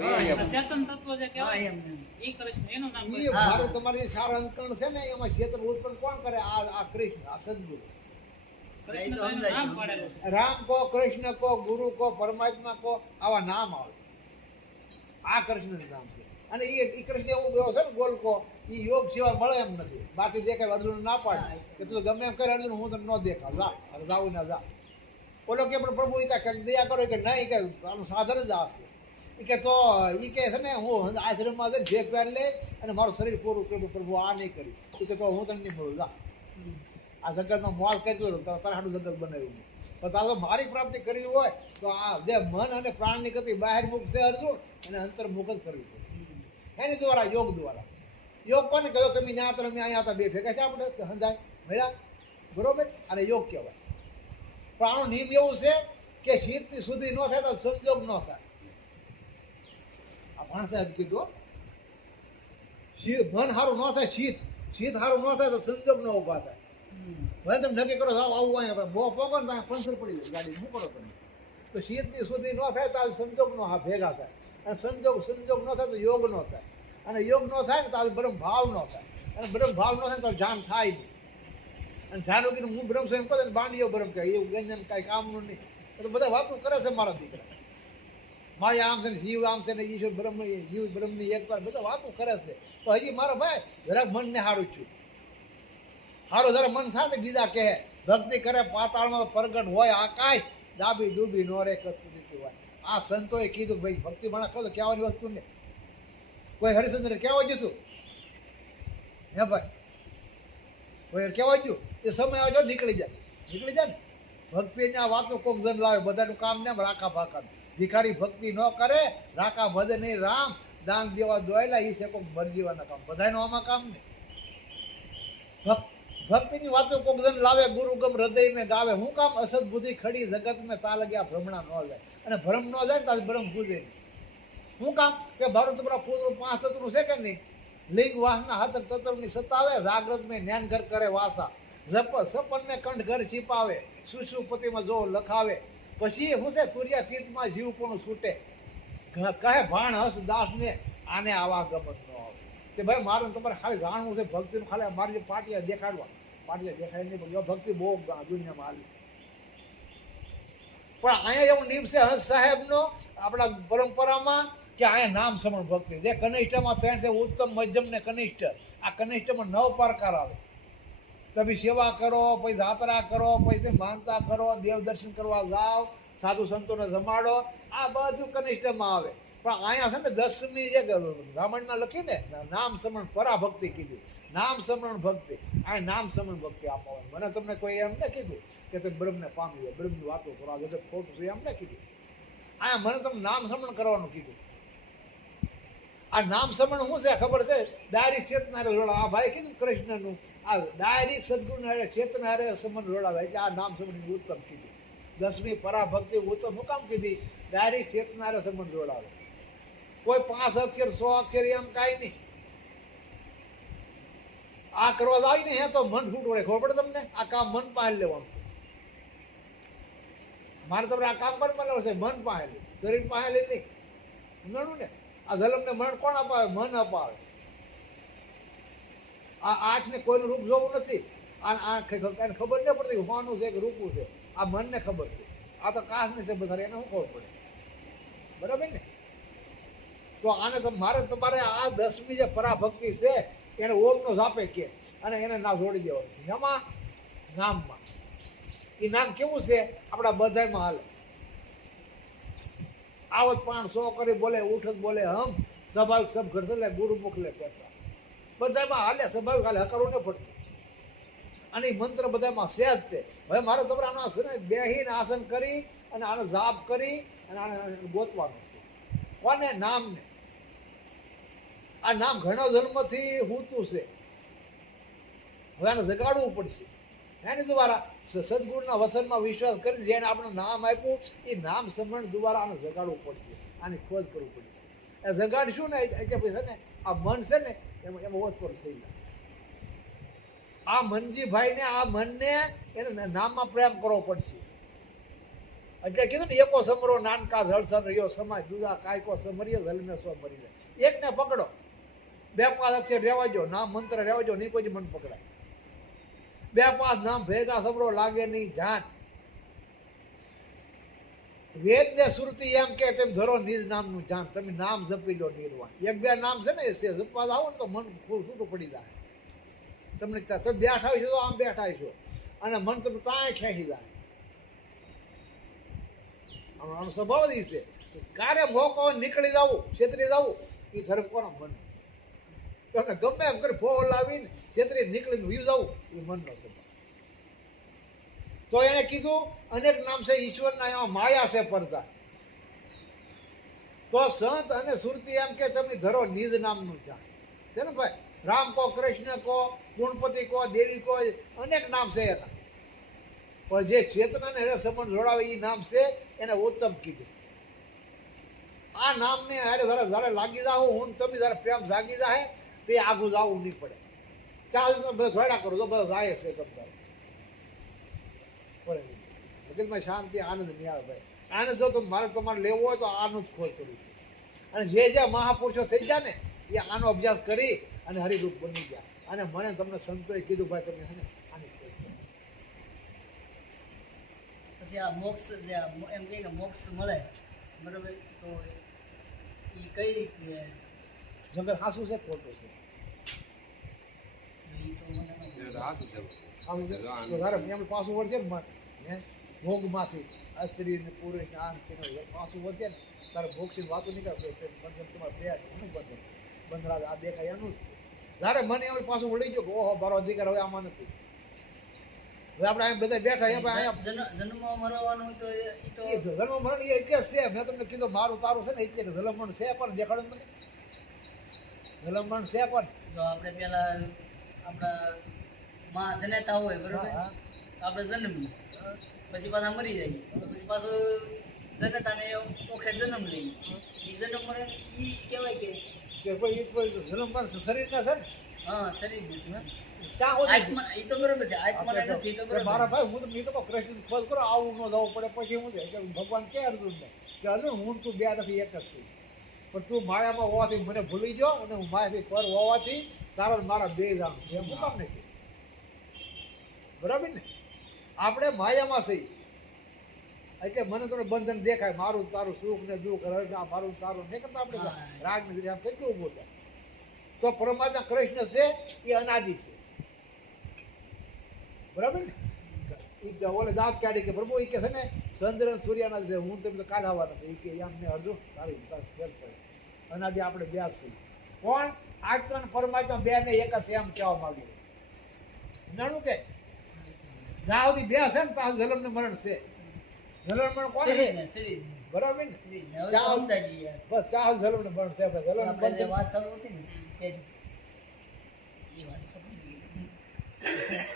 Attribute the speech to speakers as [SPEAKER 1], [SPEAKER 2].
[SPEAKER 1] ચેતન તત્વ જે કહેવાય
[SPEAKER 2] એમ, એમ.
[SPEAKER 1] કૃષ્ણ એનું નામ
[SPEAKER 3] ઈ
[SPEAKER 1] કૃષ્ણ.
[SPEAKER 3] તમારી સારા અંકણ છે ને એમાં ક્ષેત્ર ઉત્પન્ન કોણ કરે? આ આ કૃષ્ણ આ સદગુરુ.
[SPEAKER 1] કૃષ્ણ
[SPEAKER 3] રામ કો કૃષ્ણ કો ગુરુ કો પરમાત્મા કો આવા નામ આવે. આ કૃષ્ણનું નામ છે. અને એ ઈ કૃષ્ણ એવું ગયો છે ને ગોલકો એ યોગ સિવાય મળે એમ નથી. બાકી દેખાય અર્જુન ના પાડે. કે તું ગમે એમ કરે અર્જુન હું તને ન દેખાવ જા હવે જાવું ના જા. ઓલો કે પણ પ્રભુ એ કાંઈ દયા કરો કે નહીં કે આનું સાધન જ આ છે. એ કે તો એ કહે છે ને, હું આશ્રમમાં જઈને ભેગ પહેર લે અને મારું શરીર પૂરું કર્યું પ્રભુ આ નહીં કરી. એ કે તો હું તને નહીં મળું જા. આ જગતમાં મોલ કરી દો તારે હાડું જગત બનાવ્યું. પણ તારો મારી પ્રાપ્તિ કરવી હોય, તો આ જે મન અને પ્રાણની ગતિ બહાર મુખશે અર્જુન અને અંતર્મુખ જ કરવી પડે. એની દ્વારા, યોગ દ્વારા. યોગ કોને કહ્યો? તમે ત્યાં તમે અહીંયા હતા, બે ભેગા છે આપણે સમજાય મળ્યા? બરોબર? અને યોગ કહેવાય. પણ આનો નિયમ એવું છે કે શીતની સુધી ન થાય તો સંયોગ ન થાય. આ ભાણસાહેબ કીધું શીત મન સારું ન થાય, શીત. શીત સારું ન થાય તો સંજોગ ન ઊભા થાય. ભલે તમે નક્કી કરો આવું અહીંયા બહુ પોગો ને ત્યાં પંચર પડી જાય, ગાડી શું તમે. તો શીતની સુધી ન થાય તો સંજોગ નો ભેગા થાય. અને સંજોગ સંજોગ ન થાય તો યોગ ન થાય. અને યોગ ન થાય ને તો બ્રહ્મ ભાવ ન થાય. અને બ્રહ્મ ભાવ ન થાય તો ધ્યાન થાય નહીં. અને ધ્યાન વગર હું બ્રહ્મ સ્વયં કહું બાંડીઓ બ્રહ્મ કહે, એવું ગંજન કાંઈ કામનું નહીં. તો બધા વાતો કરે છે મારા દીકરા. મારી આમ છે ને જીવ આમ છે ને ઈશ્વર બ્રહ્મ જીવ બ્રહ્મની એક વાર બધા વાતો કરે છે. તો હજી મારો ભાઈ જરાક મનને સારું છું સારું જરા મન થાય ને બીજા કહે, ભક્તિ કરે, પાતાળમાં પ્રગટ હોય આકાશ દાબી ડૂબી નો રે કસ્તુરી હોય. આ સંતોએ કીધું, ભાઈ, ભક્તિ માણસ કહો કહેવાની વસ્તુ ને કોઈ હરિશ્ચંદ્ર કહેવા જતું હે ભાઈ? કોઈ કહેવા ગયું? એ સમય આવજો, નીકળી જાય નીકળી જાય ને. ભક્તિની આ વાતો કોક જન લાવે, બધાનું કામ ને રાખા ભાકા ભિખારી ભક્તિ ન કરે રાખા ભજે નહીં, રામ દાન દેવા દોયલા એ છે કોક મરજીવાના કામ. બધાનું આમાં કામ ને ભક્ત ભક્તિની વાતો કોક જન લાવે, ગુરુ ગમ હૃદય મેં ગાવે. હું કામ અસદ બુદ્ધિ ખડી જગત મેં તા લગ્યા ભ્રમણા ન જાય અને ભ્રમ ન જાય તાજ ભ્રમ પૂજે હું કામ? કે ભારત તમારા પૂરું પાંચ તત્વનું છે કે નહીં? લિંગ વાસના હાથર તત્વની સતાવે જાગ્રત મેં જ્ઞાન ઘર કરે વાસા. જપ સપન મેં કંઠ ઘર છીપાવે સુશુપતિમાં જો લખાવે પછી શું છે તુર્યા તીર્થમાં જીવ પણ છૂટે? કહે ભાણ હસ દાસને, આને આવા ગમત ન આવે કે ભાઈ, મારે તમારે ખાલી જાણવું છે, ભક્તિનું ખાલી મારી જે પાટિયા દેખાડવા. પાટિયા દેખાય નહીં, પણ ભક્તિ બહુ દુનિયામાં આવી પણ અહીંયા એવું નિયમ છે, હંસ સાહેબનો, આપણા પરંપરામાં, કે અહીંયા નામ સમણ ભક્તિ. જે કનિષ્ઠમાં ત્રણ છે, ઉત્તમ, મધ્યમ ને કનિષ્ઠ. આ કનિષ્ઠમાં નવ પ્રકાર આવે. તમે સેવા કરો, પછી જાત્રા કરો, પછી માનતા કરો, દેવ દર્શન કરવા જાઓ, સાધુ સંતોને જમાડો, આ બધું કનિષ્ઠમાં આવે. પણ અહીંયા છે ને દસમી જે રામાયણમાં લખી ને, નામ સમરણ પરાભક્તિ કીધી. નામ સમરણ ભક્તિ. આ નામ સમરણ ભક્તિ આપવાનું. મને તમને કોઈ એમ ન કીધું કે તમે બ્રહ્મને પામી જાય બ્રહ્મની વાતો કરો. આ જગત ખોટું છે એમ ન કીધું. અહીંયા મને તમને નામ સમરણ કરવાનું કીધું. આ નામ સમણ શું છે? ખબર છે? ડાયરી ચેતના રોડા આ ભાઈ કીધું કૃષ્ણનું. આ ડાયરી સદગુણ હારે ચેતના હારે સમન રોડાવે એટલે આ નામ સમણની ઉત્તમ કીધું. દસમી પરાભક્તિ ઉત્તમ હું કામ કીધી? ડાયરી ચેતના હારે સમન જોડાવે કોઈ પાંચ અક્ષર, સો અક્ષર એમ કાંઈ નહીં. આ કરવા જાય ને હે તો મન ફૂટવું રહે. ખબર પડે તમને? આ કામ મન પાસે લેવાનું મારે તમને આ કામ પણ મને મન પાસે લે શરીર પાસે લઈ નહીં. સમજાણું ને. આ ધર્મને મરણ કોણ અપાવે? મન અપાવે. આ આંખને કોઈનું રૂપ જોવું નથી. આ આંખ એને ખબર ન પડતી હોવાનું છે કે રૂપું છે. આ મનને ખબર છે. આ તો કાચની છે બધા એને શું ખબર પડે? બરાબર ને? તો આને તો મારે તમારે આ દસમી જે પરાભક્તિ છે, એને ઓમનો જાપે કે, અને એને ના જોડી દેવાનું છે. એમાં નામમાં. એ નામ કેવું છે? આપણા બધામાં હાલે. આવત પાણ સો કરી બોલે ઉઠક બોલે, હમ. સ્વાભાવિક સબ ઘર લે ગુરુ મોકલે પૈસા. બધામાં હાલે સ્વાભાવિક હાલે, હકારું ન પડતું અને એ મંત્ર બધામાં છે જ તે. હવે મારે તમારે આનો છે ને બેહીને આસન કરી અને આનો જાપ કરી અને આને ગોતવાનું છે. કોને? નામને. આ નામ ઘણો જન્મથી હૂતું છે. હવે આને જગાડવું પડશે. એની દ્વારા સદગુણના વસનમાં વિશ્વાસ કરી જેને આપણું નામ આપ્યું એ નામ સમરણ દ્વારા આને જગાડવું પડશે. આની ખોજ કરવું પડશે. એ જગાડશું ને એટલે પછી છે ને, આ મન છે ને, એમાં એમાં ઓછપર થઈ જાય. આ મનજીભાઈને આ મનને એને નામમાં પ્રેમ કરવો પડશે. એટલે કીધું ને, એકો સમરો નાનકા જળસર રહ્યો, સમાજ જુદા, કાયકો સમરીએ, જલમે સો મરી જાય એકને પકડો. બે પાંચ અક્ષર રહેવા જો નામ મંત્ર રહેવા જો નહીં કોઈ મન પકડાય. બે પાંચ નામ ભેગા સમરો લાગે નહીં જાન. વેદ ને શ્રુતિ એમ કે તેમ ધરો નિજ નામનું જાન. તમે નામ જપી લો નિર્વાણ. એક બે નામ છે ને એ જપવા આવો ને તો મન છૂટું પડી જાય. તમને તમે બેઠા છો આમ બેઠા છો. અને મન તમે ત્યાં ખેંચી જાય. આનો સ્વભાવ જ કારે મોકો હોય નીકળી જવું છેતરી જવું એ ધર્મ કોનો મન? તમને ગમે એમ કરી ફોલ લાવીને છેતરી નીકળીને વ્યુ જવું એ મનનો સ્વભાવ તો એણે કીધું, અનેક નામ છે ઈશ્વરના, એમાં માયા છે પડતા. તો સંત અને સુરતી એમ કે, તમે ધરો નિજ નામનું જાણ છે ને ભાઈ? રામ કો, કૃષ્ણ કો, ગુણપતિ કો, દેવી કો, અનેક નામ છે એના. પણ જે ચેતનાને હારે સંબંધ જોડાવે એ નામ છે, એને ઉત્તમ કીધું. આ નામને હારે જરા જ્યારે લાગી જાઓ, હું તમે જ્યારે પ્રેમ જાગી જાય તે આગું જવું નહીં પડે. ચાલ બધા થોડા કરો, તો બધા જાય છે તમ પડે. હૃદયમાં શાંતિ, આનંદ નહીં આવે ભાઈ. આનંદ જો તો મારે તમારે લેવો હોય તો આનું જ ખોજ કરવી અને જે જે મહાપુરુષો થઈ ગયા ને, એ આનો અભ્યાસ કરી અને હરિરૂપ બની ગયા. અને મને તમને સંતોએ કીધું ભાઈ, તમે હે ને, આની
[SPEAKER 2] પછી આ મોક્ષ જે એમ કે મોક્ષ મળે. બરાબર? તો એ કઈ રીતે
[SPEAKER 3] જંગલ હાસું છે ખોટું છે?
[SPEAKER 2] ઈ તો મને ન
[SPEAKER 3] હાસું છે? તો ધારો એમ પાછું વળશે ને મન હે? ભોગમાંથી. આ સ્ત્રી ને પુરુષ ને આમ પાછું વધે ને તારે ભોગથી વાતો નીકળશે બંધન તમારે થયા એનું બંધન બંધરાજ આ દેખાય એનું જ જ્યારે મને એમ પાછું વળી ગયો ઓહો મારો અધિકાર હવે આમાં નથી. હવે આપણે અહીંયા બધા બેઠા અહીંયા
[SPEAKER 2] જન્મ જન્મ મરવાનું તો એ- ઈ તો
[SPEAKER 3] એ ધર્મ મરણ એ ઇતિહાસ છે. મેં તમને કીધું મારું તારું છે ને એટલે ધલમણ છે પણ દેખાડો મને. ધલમણ છે પણ.
[SPEAKER 2] જો આપણે પેલા આપણા માં જનેતા હોય બરોબર. આપણે જન્મ પછી પાછા મરી જાય તો પછી પાછું જનેતાને ઓખે જન્મ લઈ એ જન્મ મળે એ કહેવાય કે
[SPEAKER 3] કે કોઈ ધલમણ શરીરના છે ને.
[SPEAKER 2] હા શરીર આત્મા એ તો બરોબર છે. આત્મા નથી તો બરોબર.
[SPEAKER 3] મારા ભાઈ હું તો મેં તો કૃષ્ણ ખોજ કરો આવું ન જવું પડે. પછી હું ભગવાન કે અર્જુનને? કે અર્જુન હું તું બે નથી એક જ છું. પણ તું માયામાં હોવાથી મને ભૂલી ગયો અને હું માયાથી પર હોવાથી તારા મારા બે રામ એમ હું કામ નથી બરાબર ને? આપણે માયામાં થઈ એટલે મને તો બંધન દેખાય. મારું તારું સુખ ને દુઃખ રજા મારું તારું નહીં કરતા આપણે. રાગ ને આમ કેટલું ઊભું થાય તો પરમાત્મા કૃષ્ણ છે એ અનાદિ છે. બરાબર ને? ઈ કે ઓલે દાંત કાઢી કે પ્રભુ એ કે છે ને ચંદ્ર સૂર્યના છે હું તમને કાઢાવા નથી કે એમ અર્જુન તારી ફેર કરે. એનાથી આપણે બે છીએ. કોણ? આત્મા પરમાત્મા બે ને એક જ એમ કહેવા માંગે જાણું કે? જ્યાં સુધી બે છે ને પાછું જલમ ને મરણ છે. જલમ મરણ કોણ છે બરાબર ને? બસ ત્યાં જલમ ને મરણ છે. જલમ ને
[SPEAKER 2] આપણે વાત ચાલુ હતી ને એ વાત ખબર